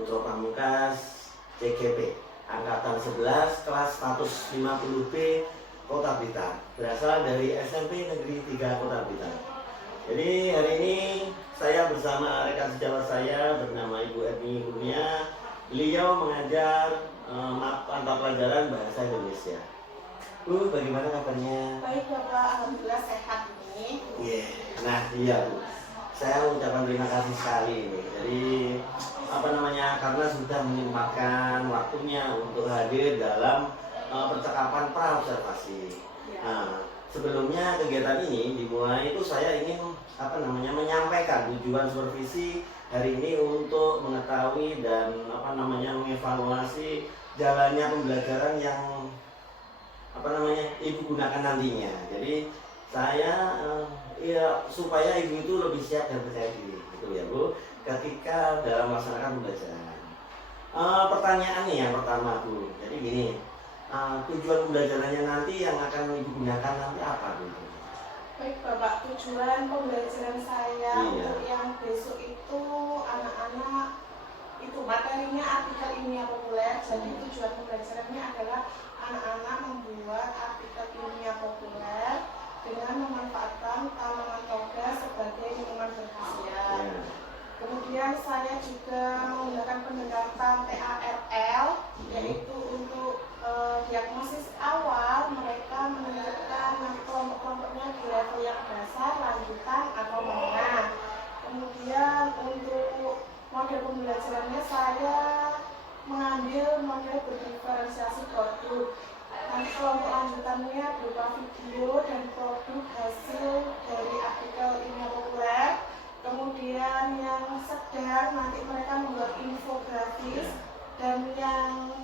Putra Pamungkas CGP Angkatan 11 kelas 150B Kota Blitar, berasal dari SMP Negeri 3 Kota Blitar. Jadi hari ini saya bersama rekan sejawat saya bernama Ibu Erni Kurnia. Beliau mengajar mata pelajaran bahasa Indonesia. Bu, bagaimana kabarnya? Baik Bapak, alhamdulillah sehat ini. Nah iya Bu, saya ucapkan terima kasih sekali ini. Jadi karena sudah menyempatkan waktunya untuk hadir dalam percakapan pra-observasi. Nah, sebelumnya kegiatan ini dimulai itu saya ingin menyampaikan tujuan supervisi hari ini untuk mengetahui dan mengevaluasi jalannya pembelajaran yang Ibu gunakan nantinya. Jadi saya supaya Ibu itu lebih siap dan percaya diri, gitu ya Bu, ketika dalam melaksanakan pembelajaran. Pertanyaannya yang pertama Bu, jadi gini, tujuan pembelajarannya nanti yang akan Ibu gunakan nanti apa Bu? Baik Bapak, tujuan pembelajaran saya untuk yang besok itu anak-anak itu materinya artikel ilmiah populer. Jadi tujuan pembelajarannya adalah anak-anak membuat artikel ilmiah populer dengan memanfaatkan tanaman toga sebagai minuman berkhasiat. Kemudian saya juga menggunakan pendekatan TARL, yaitu untuk diagnosis awal mereka menentukan nanti kelompok-kelompoknya di level yang dasar, lanjutan, atau menengah. Kemudian untuk model pembelajarannya saya mengambil model berdiferensiasi produk. Nanti kelompok lanjutannya berupa video dan produk hasil dari artikel ilmiah populer. Kemudian yang sedang nanti mereka membuat infografis, dan yang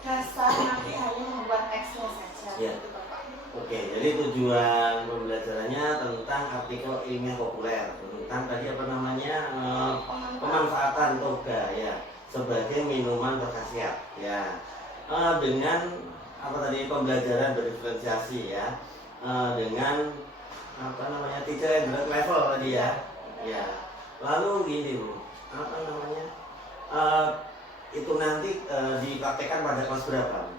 dasar nanti hanya membuat teksnya saja. Gitu, Bapak. Oke, jadi tujuan pembelajarannya tentang artikel ilmiah populer, tentang tadi pemanfaatan toga ya sebagai minuman berkhasiat ya, dengan pembelajaran berdiferensiasi ya, dengan teacher and level tadi ya. Lalu gini Bu, itu nanti dipraktekkan pada kelas berapa?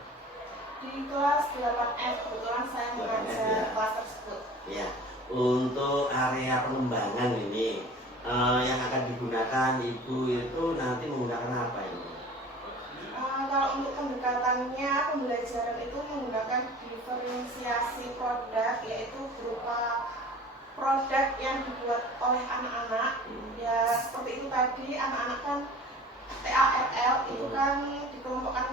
Di kelas 8F, kebetulan saya mengajar kelas tersebut. Ya, untuk area pengembangan ini yang akan digunakan Ibu itu nanti menggunakan apa ini? Kalau untuk pendekatannya, pembelajaran itu menggunakan diferensiasi produk, yaitu berupa produk yang dibuat oleh anak-anak. Ya seperti itu tadi, anak-anak kan TARL itu kan dikelompokkan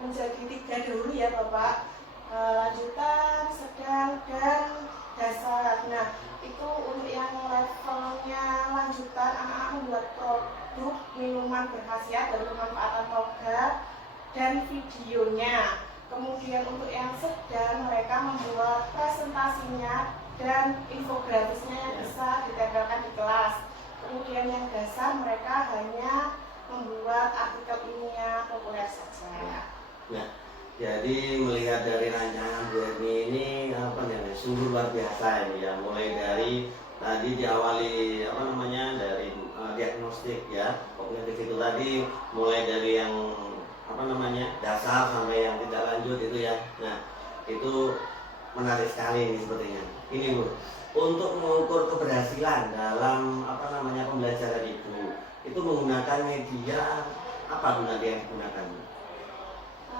menjadi 3 dulu ya Bapak, lanjutan, sedang, dan dasar. Nah itu untuk yang levelnya lanjutan, anak-anak membuat produk minuman berkhasiat dari pemanfaatan toga dan videonya. Kemudian untuk yang sedang, mereka membuat presentasinya dan infografisnya yang bisa ditempelkan di kelas. Kemudian yang dasar, mereka hanya membuat artikel ilmiah populer saja. Nah, jadi melihat dari rancangan Bu Erni ini sungguh luar biasa ini ya. Mulai dari tadi diawali dari diagnostik ya, kognitif itu tadi, mulai dari yang dasar sampai yang tidak lanjut itu ya. Nah, itu menarik sekali ini sepertinya. Ini Bu, untuk mengukur keberhasilan dalam pembelajaran itu menggunakan media apa Bu nanti yang digunakan?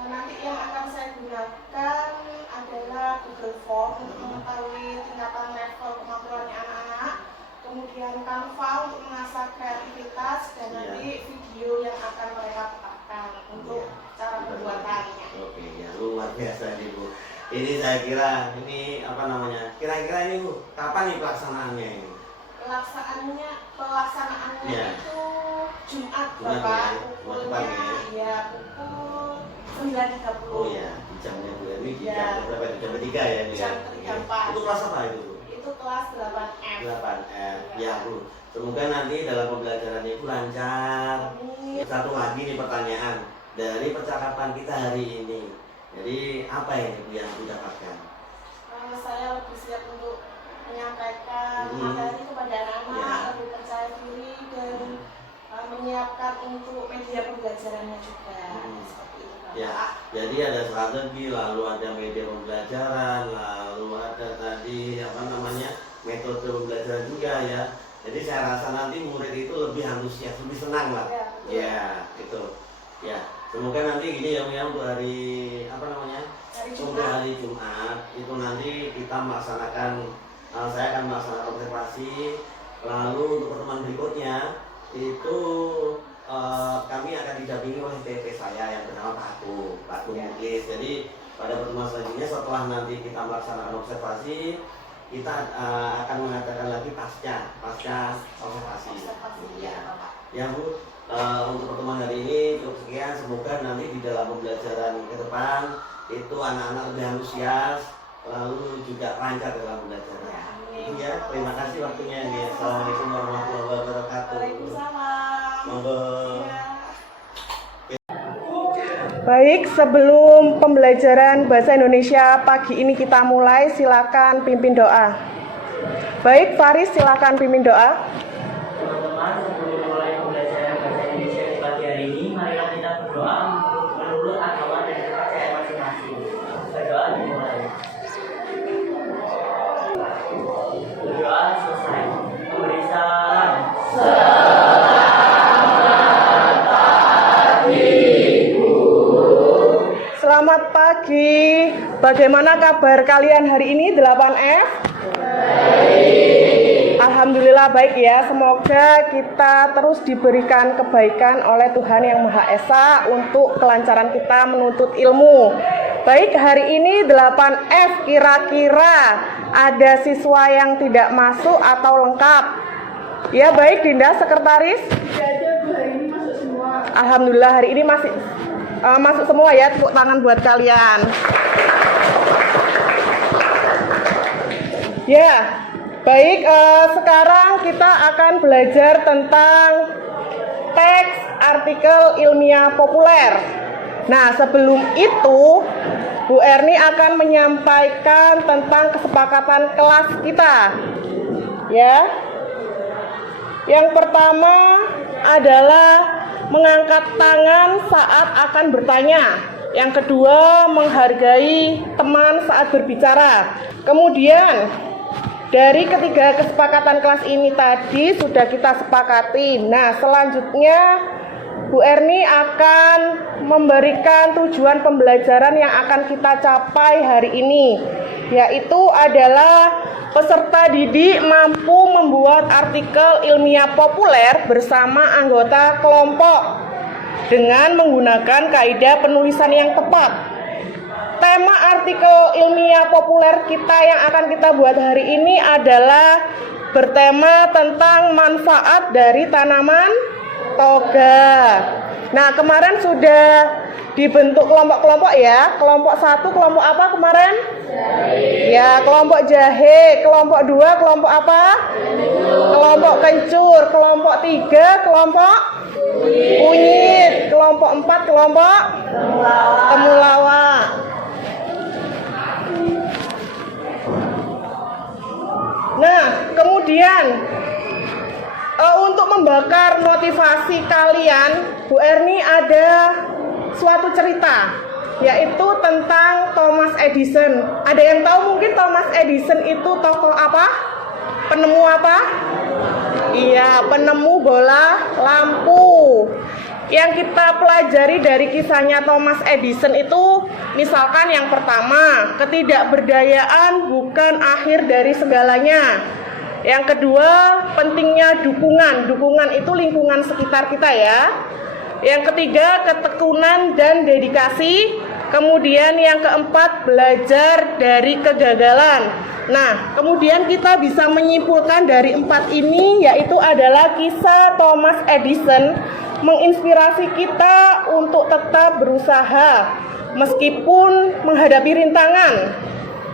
Nanti yang akan saya gunakan adalah Google Form untuk mengetahui tingkatan level kemampuannya anak-anak, kemudian Canva untuk mengasah kreativitas, dan nanti video yang akan mereka tetapkan untuk cara pembuatannya. Oke, ya luar biasa nih Bu. Ini saya kira kira-kira ini Bu, kapan nih pelaksanaannya ini? Pelaksanaannya itu Jumat Bapak, pukul 9.30. Oh ya, di jamnya Bu Erni di jam berapa? Di jam 3 ya? Jam 3.4. Itu kelas apa itu Bu? Itu kelas 8F. 8F, ya Bu. Semoga nanti dalam pembelajaran itu lancar. Satu lagi nih pertanyaan dari percakapan kita hari ini. Jadi apa ini Bu yang Bu dapatkan? Saya lebih siap untuk menyampaikan materi kepada anak-anak, lebih percaya diri, dan menyiapkan untuk media pembelajarannya juga. Seperti itu, Bapak. Ya, jadi ada strategi, lalu ada media pembelajaran, lalu ada tadi apa namanya metode pembelajaran juga ya. Jadi saya rasa nanti murid itu lebih antusias, lebih senang lah. Ya, gitu. Ya, semoga nanti gini ya untuk hari apa namanya untuk hari Jumat itu nanti kita melaksanakan, saya akan melaksanakan observasi. Lalu untuk pertemuan berikutnya itu kami akan didampingi oleh TP saya yang bernama Pak Agung Muklis. Jadi pada pertemuan selanjutnya setelah nanti kita melaksanakan observasi, kita akan mengadakan lagi pasca observasi. Ya Bu, untuk pertemuan hari ini cukup sekian. Semoga nanti di dalam pembelajaran ke depan itu anak-anak lebih antusias, lalu juga lancar dalam pembelajaran. Ya, terima kasih waktunya. Ya. Assalamualaikum warahmatullahi wabarakatuh. Waalaikumsalam. Monggo. Baik, sebelum pembelajaran Bahasa Indonesia pagi ini kita mulai, silakan pimpin doa. Baik, Faris, silakan pimpin doa. Teman-teman, sebelum mulai pembelajaran Bahasa Indonesia di pagi hari ini, marilah kita berdoa menurut agama dan kepercayaan masing-masing. Berdoa dimulai. Berdoa selesai. Memberi salam. Selamat pagi. Bagaimana kabar kalian hari ini 8F? Baik. Alhamdulillah baik ya. Semoga kita terus diberikan kebaikan oleh Tuhan Yang Maha Esa untuk kelancaran kita menuntut ilmu. Baik, hari ini 8F kira-kira ada siswa yang tidak masuk atau lengkap? Ya baik, Dinda, sekretaris. Tidak ada, Bu, hari ini masuk semua. Alhamdulillah hari ini masih masuk semua ya, tepuk tangan buat kalian. Ya, baik, sekarang kita akan belajar tentang teks artikel ilmiah populer. Nah, sebelum itu Bu Erni akan menyampaikan tentang kesepakatan kelas kita. Ya. Yang pertama adalah mengangkat tangan saat akan bertanya. Yang kedua, menghargai teman saat berbicara. Kemudian, dari ketiga kesepakatan kelas ini tadi sudah kita sepakati. Nah, selanjutnya Bu Erni akan memberikan tujuan pembelajaran yang akan kita capai hari ini, yaitu adalah peserta didik mampu membuat artikel ilmiah populer bersama anggota kelompok dengan menggunakan kaidah penulisan yang tepat. Tema artikel ilmiah populer kita yang akan kita buat hari ini adalah bertema tentang manfaat dari tanaman toga. Nah, kemarin sudah dibentuk kelompok-kelompok ya. Kelompok 1 kelompok apa kemarin? Jahe. Ya, kelompok jahe. Kelompok 2 kelompok apa? Kelompok kencur. Kelompok 3 kelompok kunyit. Kelompok 4 kelompok temulawak. Nah, kemudian untuk membakar motivasi kalian, Bu Erni ada suatu cerita, yaitu tentang Thomas Edison. Ada yang tahu mungkin Thomas Edison itu tokoh apa? Penemu apa? Iya, penemu bola lampu. Yang kita pelajari dari kisahnya Thomas Edison itu, misalkan yang pertama, ketidakberdayaan bukan akhir dari segalanya. Yang kedua, pentingnya dukungan. Dukungan itu lingkungan sekitar kita ya. Yang ketiga, ketekunan dan dedikasi. Kemudian yang keempat, belajar dari kegagalan. Nah, kemudian kita bisa menyimpulkan dari 4 ini, yaitu adalah kisah Thomas Edison menginspirasi kita untuk tetap berusaha meskipun menghadapi rintangan.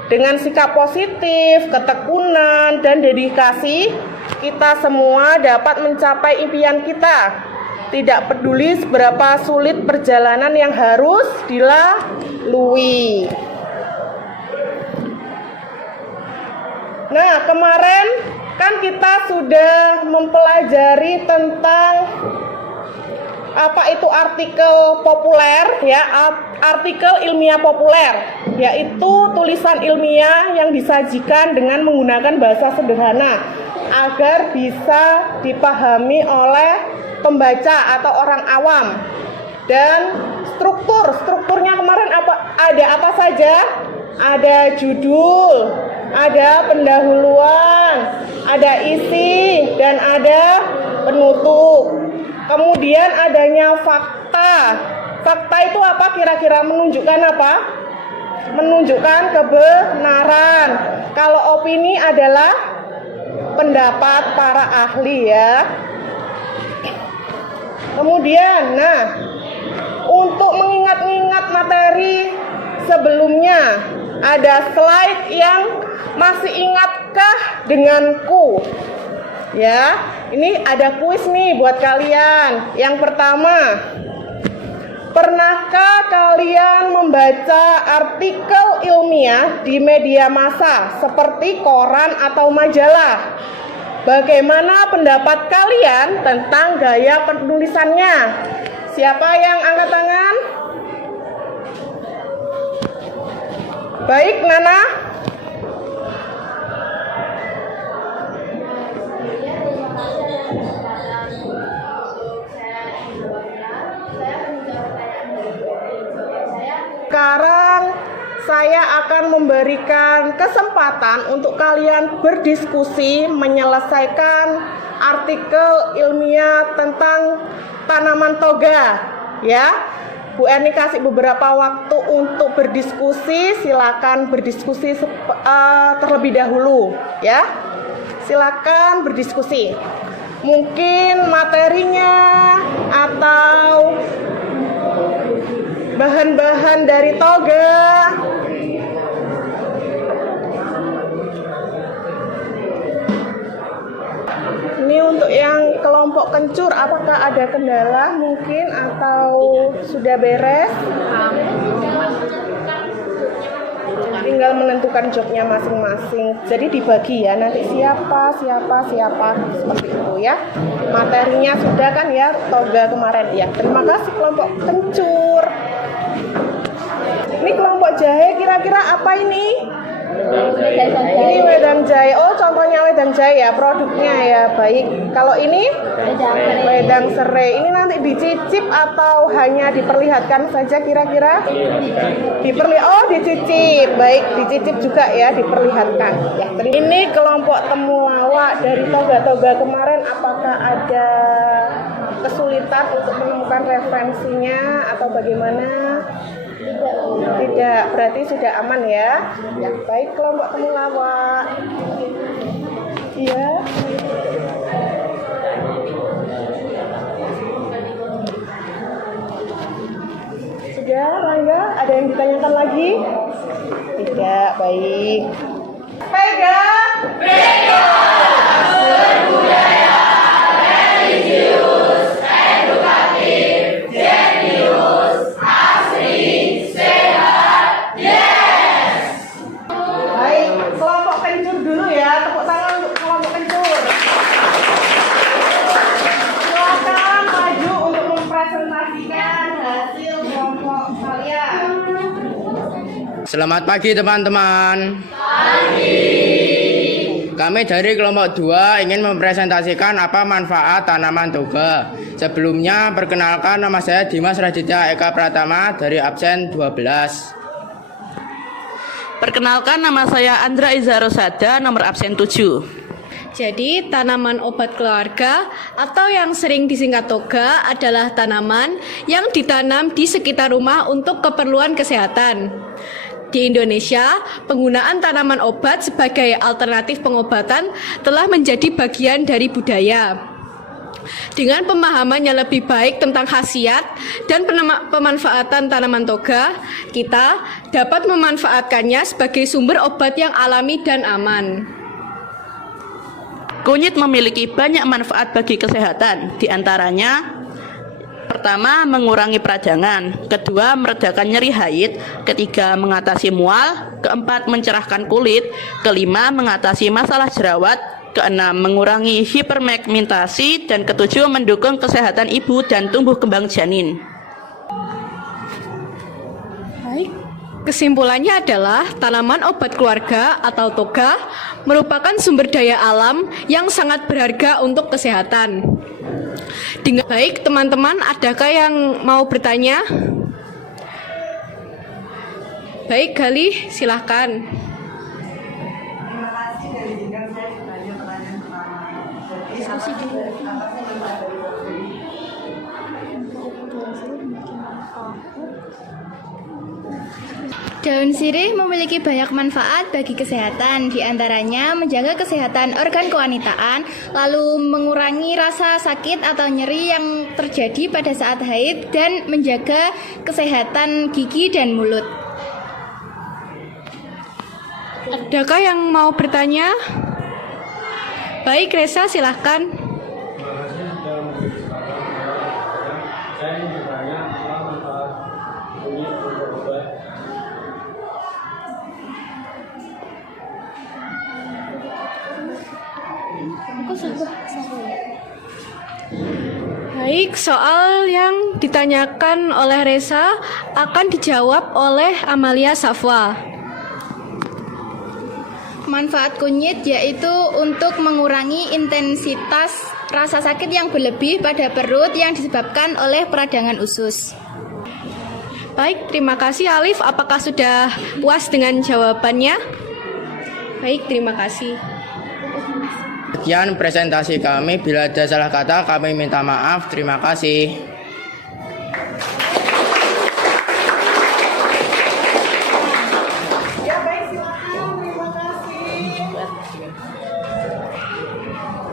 Dengan sikap positif, ketekunan, dan dedikasi, kita semua dapat mencapai impian kita. Tidak peduli seberapa sulit perjalanan yang harus dilalui. Nah, kemarin kan kita sudah mempelajari tentang apa itu artikel populer ya, artikel ilmiah populer, yaitu tulisan ilmiah yang disajikan dengan menggunakan bahasa sederhana agar bisa dipahami oleh pembaca atau orang awam. Dan strukturnya kemarin ada apa saja? Ada judul, ada pendahuluan, ada isi, dan ada penutup. Kemudian adanya fakta. Fakta itu apa kira-kira? Menunjukkan apa? Menunjukkan kebenaran. Kalau opini adalah pendapat para ahli ya. Kemudian, untuk mengingat-ingat materi sebelumnya, ada slide yang masih ingatkah denganku? Ya, ini ada kuis nih buat kalian. Yang pertama, pernahkah kalian membaca artikel ilmiah di media massa seperti koran atau majalah? Bagaimana pendapat kalian tentang gaya penulisannya? Siapa yang angkat tangan? Baik, Nana. Sekarang saya akan memberikan kesempatan untuk kalian berdiskusi menyelesaikan artikel ilmiah tentang tanaman toga ya. Bu Erni kasih beberapa waktu untuk berdiskusi, silakan berdiskusi terlebih dahulu ya. Silakan berdiskusi. Mungkin materinya atau bahan-bahan dari toga. Ini untuk yang kelompok kencur, apakah ada kendala mungkin atau sudah beres? Tinggal menentukan jobnya masing-masing. Jadi dibagi ya, nanti siapa seperti itu ya. Materinya sudah kan ya, toga kemarin ya. Terima kasih kelompok kencur. Ini kelompok jahe, kira-kira apa ini? Ini wedang jahe. Oh, contohnya wedang jahe ya, produknya ya. Baik. Kalau ini wedang serai. Ini nanti dicicip atau hanya diperlihatkan saja kira-kira? Dicicip. Baik, dicicip juga ya, diperlihatkan. Ya, ini kelompok temulawak dari toga-toga kemarin. Apakah ada kesulitan untuk menemukan referensinya atau bagaimana? Tidak, berarti sudah aman ya. Ya, baik kelompok temulawak. Iya. Sudah, Rangga, ada yang ditanyakan lagi? Tidak, baik. Pegang. Berbudaya, religius, edukatif, jenius, asli, sehat, yes. Baik, kelompok kencur dulu ya. Tepuk tangan untuk kelompok kencur. Silakan maju untuk mempresentasikan hasil kelompok kalian. Selamat pagi teman-teman. Kami dari kelompok 2 ingin mempresentasikan apa manfaat tanaman toga. Sebelumnya perkenalkan, nama saya Dimas Raditya Eka Pratama dari absen 12. Perkenalkan, nama saya Andra Iza Rosada, nomor absen 7. Jadi, tanaman obat keluarga atau yang sering disingkat toga adalah tanaman yang ditanam di sekitar rumah untuk keperluan kesehatan. Di Indonesia, penggunaan tanaman obat sebagai alternatif pengobatan telah menjadi bagian dari budaya. Dengan pemahaman yang lebih baik tentang khasiat dan pemanfaatan tanaman toga, kita dapat memanfaatkannya sebagai sumber obat yang alami dan aman. Kunyit memiliki banyak manfaat bagi kesehatan, di antaranya pertama, mengurangi peradangan, kedua, meredakan nyeri haid, ketiga, mengatasi mual, keempat, mencerahkan kulit, kelima, mengatasi masalah jerawat, Keenam, mengurangi hiperpigmentasi. Dan ketujuh, mendukung kesehatan ibu dan tumbuh kembang janin. Baik, kesimpulannya adalah tanaman obat keluarga atau toga merupakan sumber daya alam yang sangat berharga untuk kesehatan. Baik, teman-teman, adakah yang mau bertanya? Baik, Galih, silahkan. Terima kasih dari Jika saya sebagai pertanyaan pertama. Diskusi dulu. Daun sirih memiliki banyak manfaat bagi kesehatan, diantaranya menjaga kesehatan organ kewanitaan, lalu mengurangi rasa sakit atau nyeri yang terjadi pada saat haid, dan menjaga kesehatan gigi dan mulut. Adakah yang mau bertanya? Baik, Reza, silahkan. Baik, soal yang ditanyakan oleh Reza akan dijawab oleh Amalia Safwa. Manfaat kunyit yaitu untuk mengurangi intensitas rasa sakit yang berlebih pada perut yang disebabkan oleh peradangan usus. Baik, terima kasih Alif. Apakah sudah puas dengan jawabannya? Baik, terima kasih. Sekian presentasi kami. Bila ada salah kata, kami minta maaf. Terima kasih. Ya baik, silakan. Terima kasih.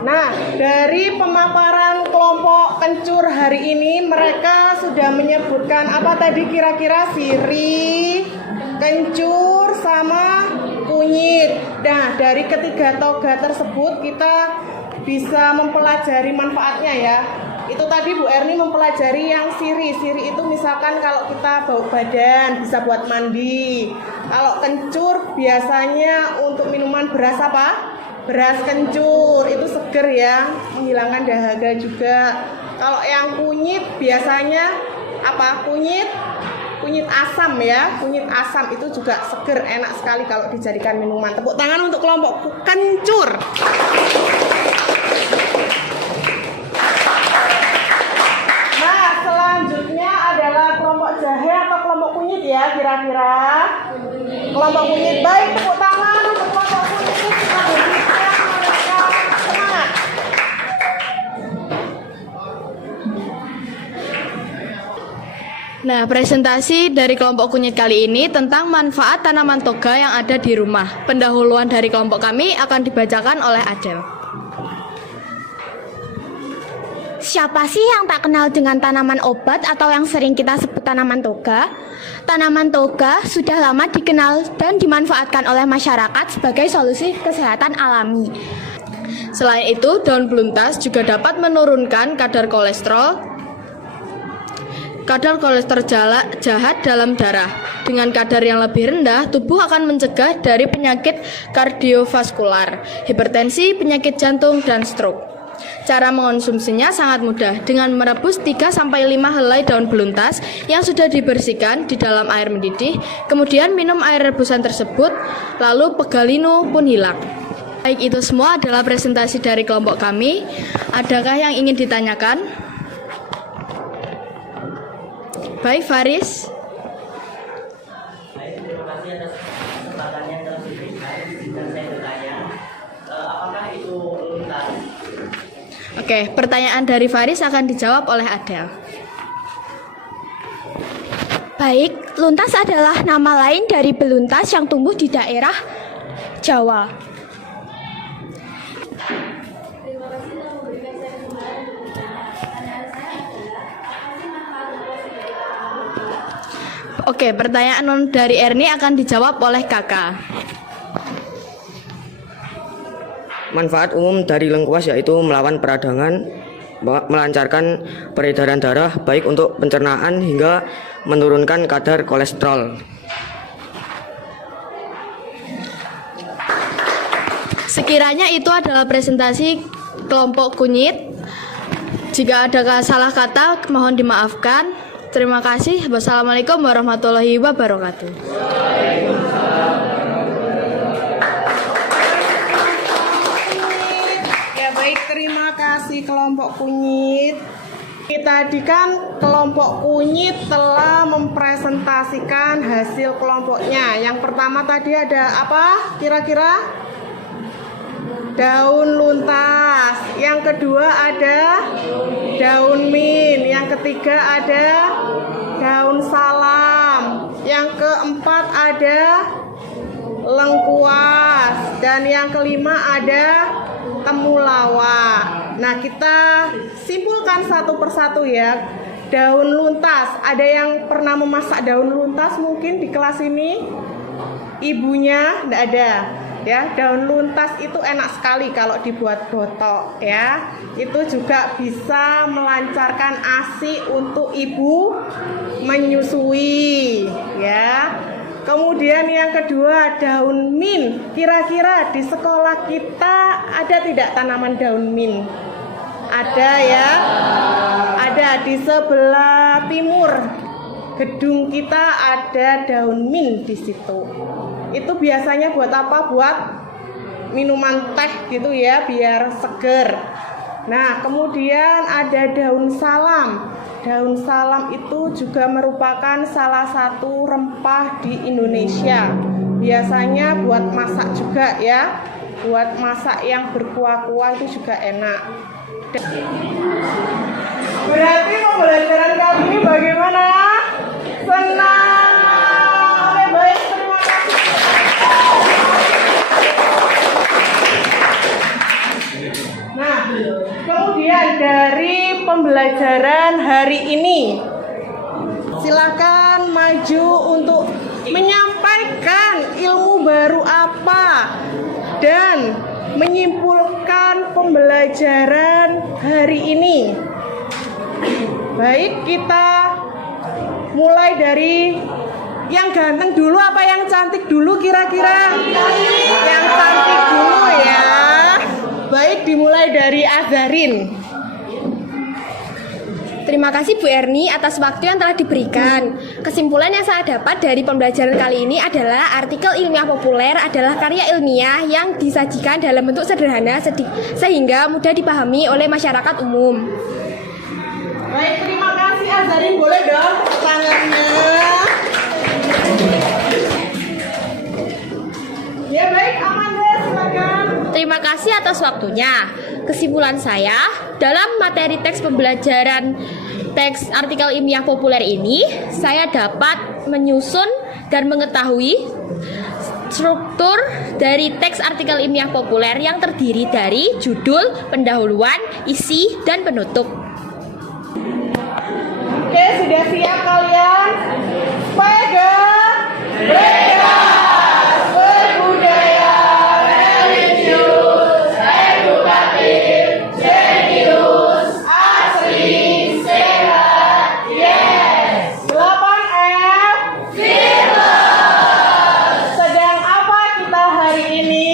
Nah, dari pemaparan kelompok kencur hari ini, mereka sudah menyebutkan apa tadi kira-kira? Sirih, kencur, sama kunyit. Nah, dari ketiga toga tersebut kita bisa mempelajari manfaatnya ya. Itu tadi Bu Erni mempelajari yang sirih. Sirih itu misalkan kalau kita bau badan bisa buat mandi. Kalau kencur biasanya untuk minuman beras apa? Beras kencur, itu seger ya, menghilangkan dahaga juga. Kalau yang kunyit biasanya apa? Kunyit asam ya, kunyit asam itu juga seger, enak sekali kalau dijadikan minuman. Tepuk tangan untuk kelompok kencur. Nah, selanjutnya adalah kelompok jahe atau kelompok kunyit ya, kira-kira. Kelompok kunyit, baik, tepuk tangan untuk kelompok kunyit itu sudah berbicara mereka semangat. Nah, presentasi dari kelompok kunyit kali ini tentang manfaat tanaman toga yang ada di rumah. Pendahuluan dari kelompok kami akan dibacakan oleh Adel. Siapa sih yang tak kenal dengan tanaman obat atau yang sering kita sebut tanaman toga? Tanaman toga sudah lama dikenal dan dimanfaatkan oleh masyarakat sebagai solusi kesehatan alami. Selain itu, daun beluntas juga dapat menurunkan kadar kolesterol jahat dalam darah. Dengan kadar yang lebih rendah, tubuh akan mencegah dari penyakit kardiovaskular, hipertensi, penyakit jantung, dan stroke. Cara mengonsumsinya sangat mudah dengan merebus 3-5 helai daun beluntas yang sudah dibersihkan di dalam air mendidih, kemudian minum air rebusan tersebut, lalu pegalinu pun hilang. Baik, itu semua adalah presentasi dari kelompok kami. Adakah yang ingin ditanyakan? Baik, Faris. Baik, terima kasih atas kesempatannya yang telah diberikan. Dan saya bertanya, apakah itu luntas? Oke, pertanyaan dari Faris akan dijawab oleh Adel. Baik, luntas adalah nama lain dari beluntas yang tumbuh di daerah Jawa. Oke, pertanyaan dari Erni akan dijawab oleh Kakak. Manfaat umum dari lengkuas yaitu melawan peradangan, melancarkan peredaran darah, baik untuk pencernaan hingga menurunkan kadar kolesterol. Sekiranya itu adalah presentasi kelompok kunyit. Jika ada salah kata, mohon dimaafkan. Terima kasih. Wassalamualaikum warahmatullahi wabarakatuh. Ya baik, terima kasih kelompok kunyit. Tadi kan kelompok kunyit telah mempresentasikan hasil kelompoknya. Yang pertama tadi ada apa kira-kira? Daun luntas. Yang kedua ada daun mint. Yang ketiga ada daun salam. Yang keempat ada lengkuas. Dan yang kelima ada temulawak. Nah, kita simpulkan satu persatu ya. Daun luntas, ada yang pernah memasak daun luntas mungkin di kelas ini? Ibunya enggak ada. Ya, daun luntas itu enak sekali kalau dibuat botok ya. Itu juga bisa melancarkan ASI untuk ibu menyusui ya. Kemudian yang kedua daun mint. Kira-kira di sekolah kita ada tidak tanaman daun mint? Ada ya. Ada di sebelah timur gedung kita ada daun mint di situ. Itu biasanya buat apa? Buat minuman teh gitu ya, biar seger. Nah, kemudian ada daun salam. Daun salam itu juga merupakan salah satu rempah di Indonesia. Biasanya buat masak juga ya. Buat masak yang berkuah-kuah itu juga enak. Berarti pembelajaran kali ini bagaimana? Senang. Oke, baik, terima kasih. Nah, kemudian dari pembelajaran hari ini, silakan maju untuk menyampaikan ilmu baru apa dan menyimpulkan pembelajaran hari ini. Baik, kita mulai dari yang ganteng dulu apa yang cantik dulu kira-kira? Yang cantik dulu ya. Baik, dimulai dari Azarin. Terima kasih Bu Erni atas waktu yang telah diberikan. Kesimpulan yang saya dapat dari pembelajaran kali ini adalah artikel ilmiah populer adalah karya ilmiah yang disajikan dalam bentuk sederhana sehingga mudah dipahami oleh masyarakat umum. Baik, terima kasih Azarin. Boleh dong tangannya. Ya baik, Amanda silakan. Terima kasih atas waktunya. Kesimpulan saya, dalam materi teks pembelajaran teks artikel ilmiah populer ini, saya dapat menyusun dan mengetahui struktur dari teks artikel ilmiah populer yang terdiri dari judul, pendahuluan, isi, dan penutup. Oke, sudah siap kalian? Pegang! Bebas! Berbudaya, religius, edukatif, jenius, asli, sehat, yes! 8F, fearless! Sedang apa kita hari ini?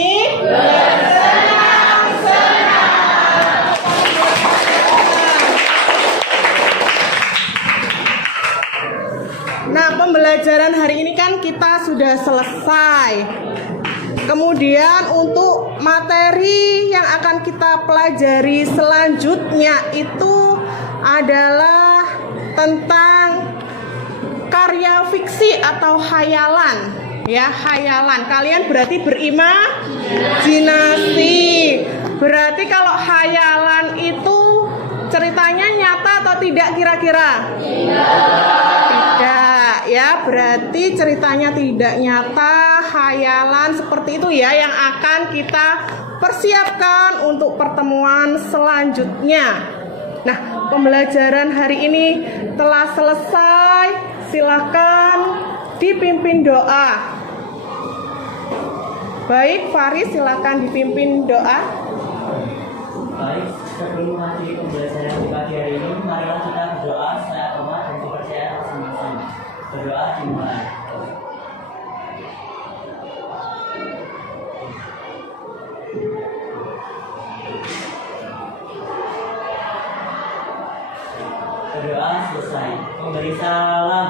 Nah, pembelajaran hari ini kan kita sudah selesai. Kemudian untuk materi yang akan kita pelajari selanjutnya itu adalah tentang karya fiksi atau hayalan. Ya, hayalan. Kalian berarti berimajinasi. Berarti kalau hayalan itu ceritanya nyata atau tidak kira-kira? Tidak, ya, berarti ceritanya tidak nyata, hayalan seperti itu ya yang akan kita persiapkan untuk pertemuan selanjutnya. Nah, pembelajaran hari ini telah selesai. Silakan dipimpin doa. Baik, Faris silakan dipimpin doa. Baik, sebelum mengakhiri pembelajaran di pagi hari ini, marilah kita berdoa secara hormat dan kepercayaan masing-masing. Berdoa dimulai. selesai. Memberi salam.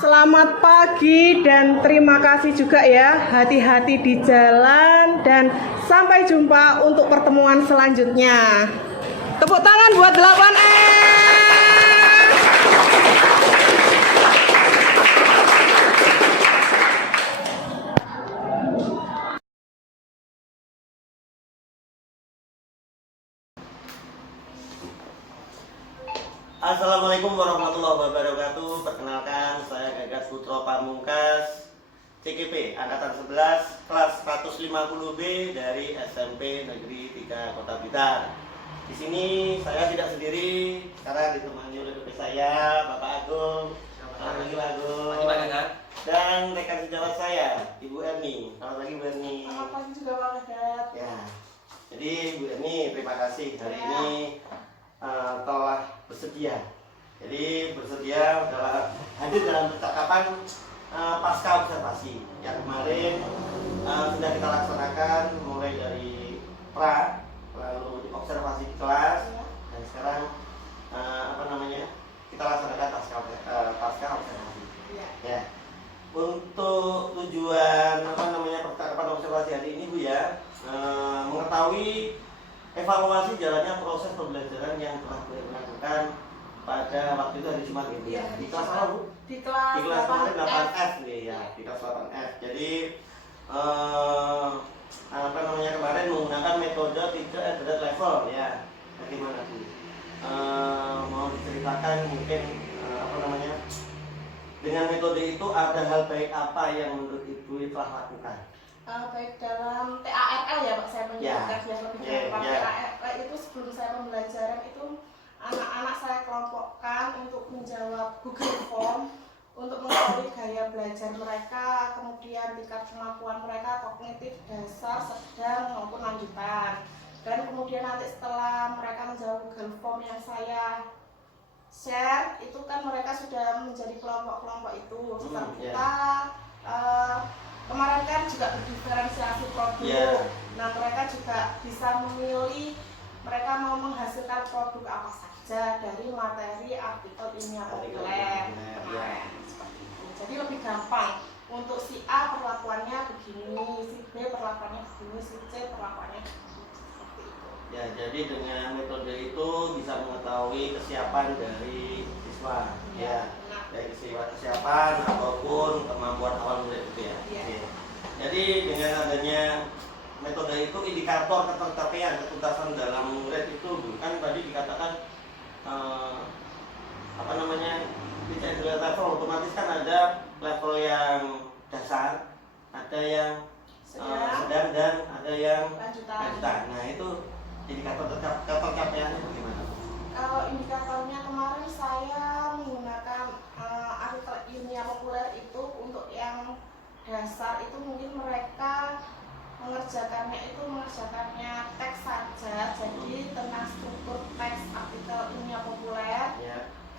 Selamat pagi dan terima kasih juga ya. Hati-hati di jalan dan sampai jumpa untuk pertemuan selanjutnya. Tepuk tangan buat 8M. Assalamualaikum warahmatullahi wabarakatuh. Perkenalkan, saya Gagas Putro Pamungkas, CKP Angkatan 11 kelas 150B dari SMP Negeri 3 Kota Blitar. Di sini saya tidak sendiri, sekarang ditemani oleh dokter saya, Bapak Agung. Selamat pagi Pak Agung. Pagi, Pak Gagas. Dan rekan sejawat saya, Ibu Erni. Selamat pagi Bu Erni. Selamat pagi juga Pak Gagat. Ya, jadi Bu Erni terima kasih hari ini telah bersedia. Jadi bersedia adalah hadir dalam percakapan pasca observasi yang kemarin sudah kita laksanakan mulai dari pra, lalu observasi di kelas, dan sekarang kita laksanakan pasca observasi. Ya. Untuk tujuan percakapan observasi hari ini Bu ya, mengetahui evaluasi jalannya proses pembelajaran yang telah dilakukan pada waktu itu hari Jumat ini. Ya, di kelas apa Bu? Di kelas 8F nih ya, di kelas 8F. Jadi kemarin menggunakan metode 3 grade level ya. Bagaimana Bu? Mau diceritakan mungkin dengan metode itu ada hal baik apa yang menurut Ibu telah lakukan? Baik dalam TARL ya Pak, saya menjelaskan biar lebih gampang. TARL itu sebelum saya pembelajaran itu anak-anak saya kelompokkan untuk menjawab Google Form untuk mengetahui gaya belajar mereka, kemudian tingkat kemampuan mereka kognitif dasar, sedang maupun lanjutan. Dan kemudian nanti setelah mereka menjawab Google Form yang saya share, itu kan mereka sudah menjadi kelompok-kelompok itu. Setelah kita kemarin kan juga berdiferensiasi produk. Nah, mereka juga bisa memilih mereka mau menghasilkan produk apa saja dari materi artikel ilmiah populer kemarin. Seperti itu. Jadi lebih gampang. Untuk si A perlakuannya begini, si B perlakuannya begini, si C perlakuannya begini. Seperti itu. Ya, jadi dengan metode itu bisa mengetahui kesiapan dari siswa. Ya. Dari kesiapan ataupun kemampuan awal murid itu ya. Jadi dengan adanya metode itu indikator ketercapaian ketuntasan dalam murid itu kan tadi dikatakan tidak level, otomatis kan ada level yang dasar, ada yang sedang dan ada yang lanjutan. Nah itu indikator ketercapaiannya bagaimana? Kalau indikatornya kemarin saya menggunakan artikel ilmiah populer itu untuk yang dasar itu mungkin mereka mengerjakannya teks saja, jadi tentang struktur teks artikel ilmiah populer.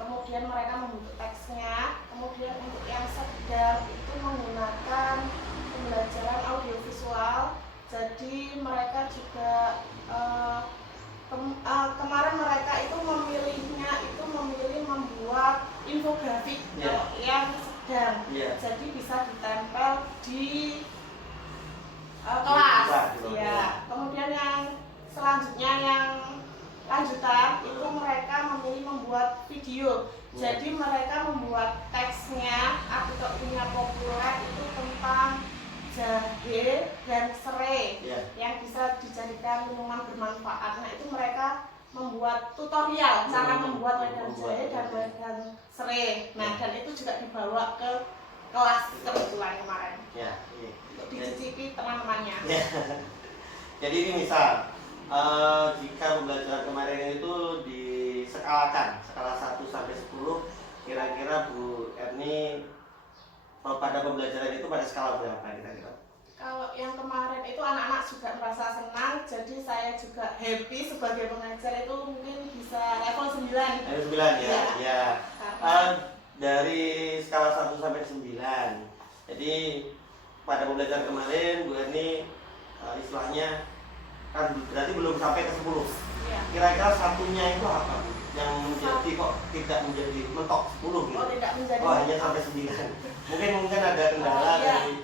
Kemudian mereka membentuk teksnya. Kemudian untuk yang sedang itu menggunakan pembelajaran audiovisual, jadi mereka juga kemarin mereka itu memilih membuat infografik yang sedang, jadi bisa ditempel di kelas. Kemudian yang selanjutnya yang lanjutan itu mereka memilih membuat video, jadi mereka membuat teksnya artikel ilmiah populer itu tentang jahe dan serai yang bisa dijadikan minuman bermanfaat. Nah itu mereka membuat tutorial cara membuat wedang jahe dan wedang serai. Nah dan itu juga dibawa ke kelas kebetulan kemarin untuk dicicipi teman-temannya. Jadi ini misal jika pembelajaran kemarin itu diskalakan skala 1 sampai 10, kira-kira Bu Erni pada pembelajaran itu pada skala berapa kira-kira? Kalau yang kemarin itu anak-anak juga merasa senang, jadi saya juga happy sebagai pengajar itu mungkin bisa level 9. Level 9 ya. dari skala 1 sampai 9. Jadi pada pembelajaran kemarin Bu Erni istilahnya kan berarti belum sampai ke 10. Iya. Kira-kira satunya itu apa Bu? Yang menjadi kok tidak menjadi mentok 10 gitu? Oh, tidak menjadi Oh, hanya sampai 9. Mungkin ada kendala iya. dari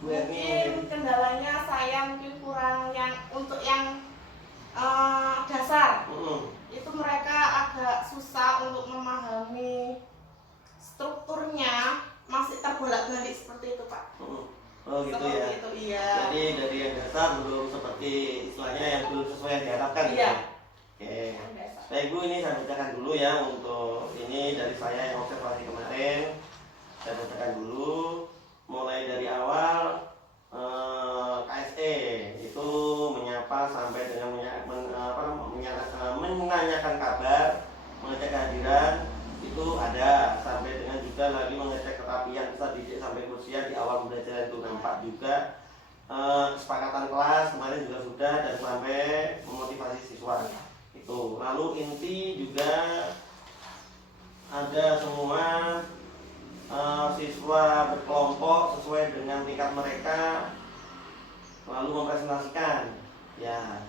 Bu Erni. Mungkin kendalanya saya mungkin kurang yang untuk yang dasar. Itu mereka agak susah untuk memahami strukturnya, masih terbolak-balik seperti itu Pak. Oh gitu Seperti ya. itu, iya. Jadi dari yang dasar belum seperti istilahnya yang belum sesuai yang diharapkan. Iya. Ya? Oke. Yang dasar. Baik Bu, ini saya bacakan dulu ya untuk ini dari saya yang observasi kemarin. Saya bacakan dulu mulai dari awal KSE itu menyapa sampai dengan menanyakan kabar, mengecek kehadiran itu ada, sampai dengan juga lagi mengecek kerapian peserta didik sampai kursian di awal pembelajaran itu nampak juga. Kesepakatan kelas kemarin juga sudah, dan sampai memotivasi siswa itu. Lalu inti juga ada semua, siswa berkelompok sesuai dengan tingkat mereka, lalu mempresentasikan ya.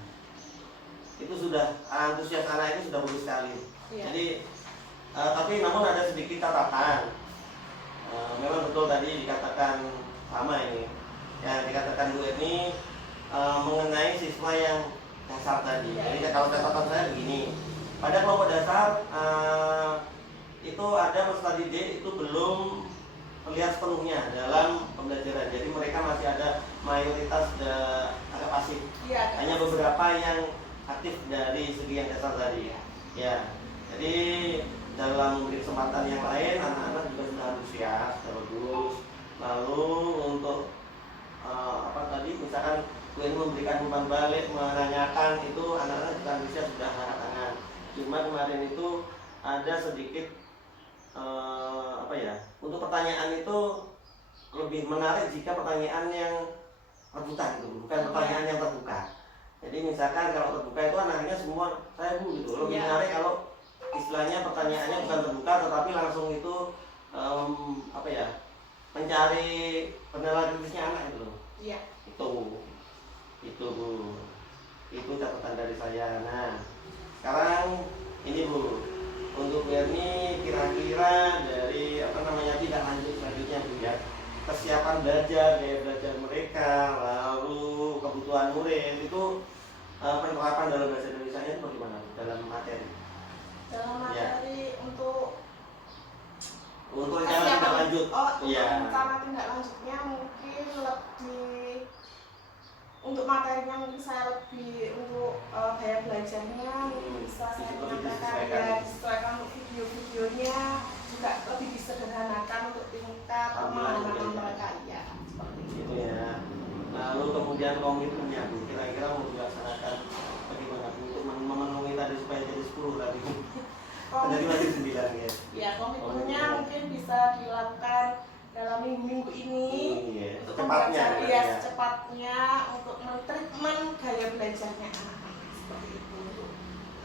Itu sudah antusias anak itu sudah bagus sekali. Iya. Jadi tapi namun ada sedikit catatan. Memang betul tadi dikatakan sama ini ya, dikatakan Bu Erni mengenai siswa yang dasar tadi. Jadi kalau catatan saya begini, pada kelompok dasar itu ada peserta didik itu belum terlihat sepenuhnya dalam pembelajaran. Jadi mereka masih ada mayoritas agak pasif. Iya, Hanya beberapa yang aktif dari segi yang dasar tadi. Ya. Jadi dalam memberi kesempatan yang lain, anak-anak juga sudah antusias, sudah bagus. Lalu untuk apa tadi, misalkan Bu Erni memberikan umpan balik, menanyakan, itu anak-anak juga antusias, sudah angkat tangan. Cuma kemarin itu ada sedikit apa ya, untuk pertanyaan itu lebih menarik jika pertanyaan yang rebutan itu, bukan pertanyaan yang terbuka. Jadi misalkan kalau terbuka itu anaknya semua saya Bu gitu, lebih menarik kalau istilahnya pertanyaannya bukan terbuka tetapi langsung itu apa ya, mencari penilaian kritisnya anak itu loh. Iya. Itu Bu, itu catatan dari saya. Nah sekarang ini Bu, untuk Bu Erni kira-kira dari tidak lanjut selanjutnya Bu ya, kesiapan belajar, gaya belajar mereka, lalu kebutuhan murid itu penerapan dalam bahasa Indonesia itu bagaimana dalam materi? Dalam materi untuk rencana tindak lanjut. Rencana tindak lanjutnya mungkin lebih untuk materinya, mungkin saya lebih untuk gaya belajarnya mungkin bisa saya menambahkan ya, disesuaikan untuk video-videonya juga lebih disederhanakan untuk tingkat pemahaman mereka ya, seperti itu ya. Lalu kemudian komitmennya Bu, kira-kira mau dilaksanakan bagaimana Bu untuk memenuhi tadi supaya jadi 10 tadi? Jadi masih 9 ya. Ya, komitmennya mungkin bisa dilakukan dalam minggu-minggu ini untuk secepatnya untuk mentreatment gaya belajarnya anak-anak seperti itu,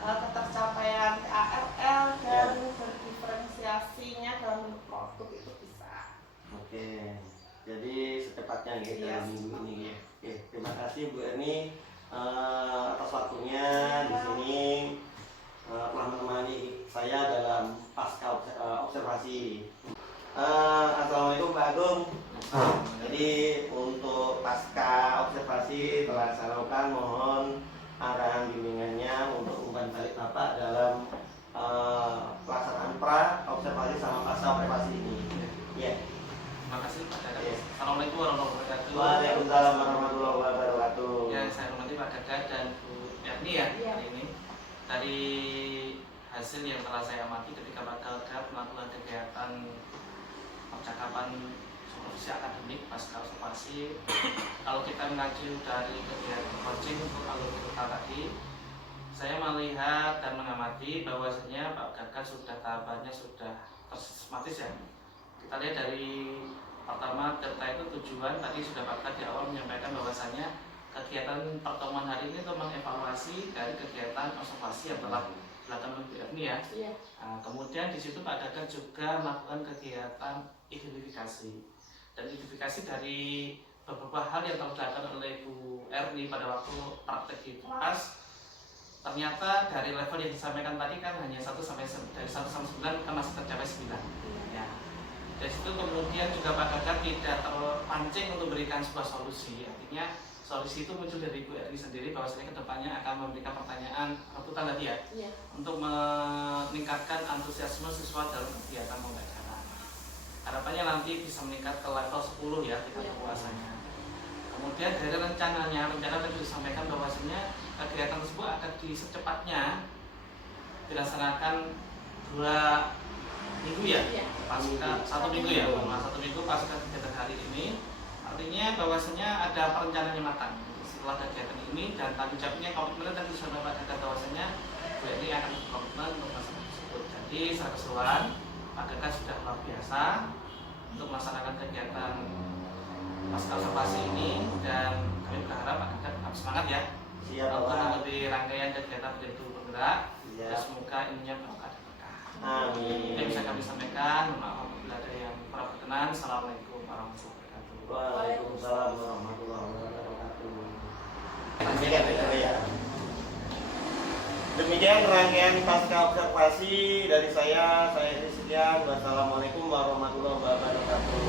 ketercapaian ARL dan berdiferensiasinya dalam bentuk produk itu bisa. Oke, jadi secepatnya gitu dalam minggu ini ya. Oke, terima kasih Bu Erni atas waktunya di sini telah menemani saya dalam pasca observasi. Assalamualaikum Pak Agung. Jadi untuk pasca observasi telah saya lakukan, mohon arahan bimbingannya untuk umpan balik Bapak dalam pelaksanaan pra observasi sama pasca observasi ini. Ya. Terima kasih Pak Dadan. Assalamualaikum warahmatullahi wabarakatuh. Waalaikumsalam warahmatullahi wabarakatuh. Ya, saya hormati Pak Dadan dan Bu Erni ya hari ini. Dari hasil yang telah saya amati ketika Pak Dadan melakukan kegiatan percakapan supervisi akademik pasca observasi, kalau kita mengacu dari kegiatan coaching untuk alur tadi, saya melihat dan mengamati bahwasanya Pak Dadan sudah tahapannya sudah sistematis ya. Kita lihat dari pertama data itu tujuan, tadi sudah Pak Dadan di awal menyampaikan bahwasanya kegiatan pertemuan hari ini untuk mengevaluasi dari kegiatan observasi yang telah Belakang Ibu Erni ya. Iya. Nah, kemudian di situ Pak Gagat juga melakukan kegiatan identifikasi. Dan identifikasi dari beberapa hal yang telah dilakukan oleh Ibu Erni pada waktu praktek di kelas. Ternyata dari level yang disampaikan tadi kan hanya 1 sampai 9 kan masih tercapai 9. Ya. Dari situ kemudian juga Pak Gagat tidak terpancing untuk memberikan sebuah solusi. Artinya solusi itu muncul dari Ibu Erni sendiri bahwasanya kedepannya akan memberikan pertanyaan rebutan tadi ya, untuk meningkatkan antusiasme siswa dalam kegiatan pembelajaran. Harapannya nanti bisa meningkat ke level 10 ya tingkat kepuasannya. Kemudian dari rencana tadi disampaikan bahwasanya kegiatan tersebut akan secepatnya dilaksanakan 2 minggu ya, pasca 1 minggu ya, 1 minggu pasca kegiatan hari ini. Artinya bahwasanya ada perencanaan yang matang setelah kegiatan ini, dan tanggung jawabnya komitmen tadi sudah Pak Gagat bahwasanya Bu Erni akan berkomitmen untuk masalah tersebut. Jadi secara keseluruhan Pak Gagat sudah luar biasa untuk melaksanakan kegiatan pasca observasi ini, dan kami berharap Pak Gagat tetap semangat ya. Siap, untuk Pak. mengikuti rangkaian kegiatan menjadi bergerak. Siap. Dan semoga ininya berkah dan berkah. Amin. Yang bisa kami sampaikan, maaf apabila ada yang kurang berkenan. Assalamualaikum warahmatullahi wabarakatuh. Waalaikumsalam warahmatullahi wabarakatuh. Ya. Demikian rangkaian pasca observasi dari saya sekian. Wassalamualaikum warahmatullahi wabarakatuh.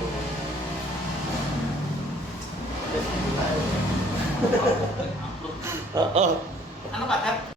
Anu Pak Gat,